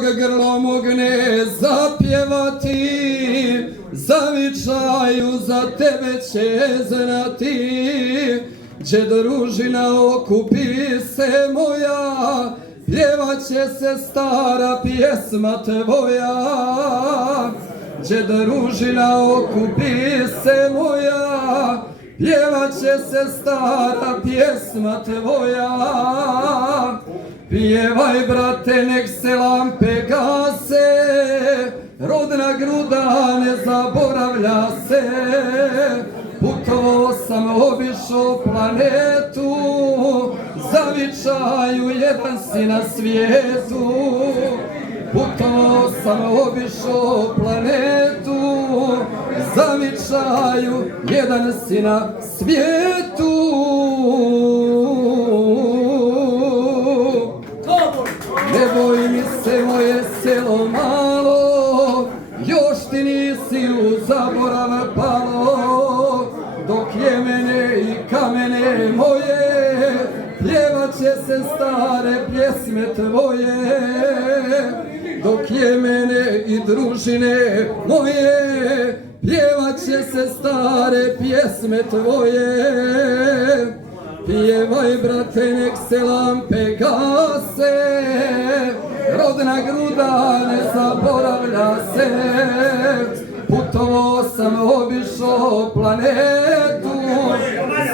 grlo mogne zapjevati, zavičaju za tebe će znati. Gdje družina okupi se moja, pjevat će se stara pjesma tvoja. Gdje družina okupi se moja, pjevat će se stara pjesma tvoja. Pjevaj brate, nek se lampe gase, rodna gruda ne zaboravlja se. Putovao sam, obišao planetu, zavičaju jedan si na svijetu. Putovao sam, obišao planetu, zavičaju jedan si na svijetu. Ne boj mi se moje selo malo, još ti nisi u zaborav palo. Dok je mene i kamene moje, pjevat će se stare pjesme tvoje. Dok je mene i družine moje, pjevat će se stare pjesme tvoje. Pjevaj brate, nek se lampe gase, rodna gruda ne zaboravlja se. Putovao sam, obišao planetu,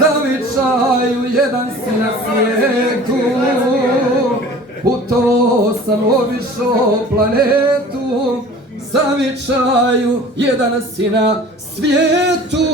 zavičaju jedan si na svijetu. Putovao sam, obišao planetu, zavičaju jedan si na svijetu.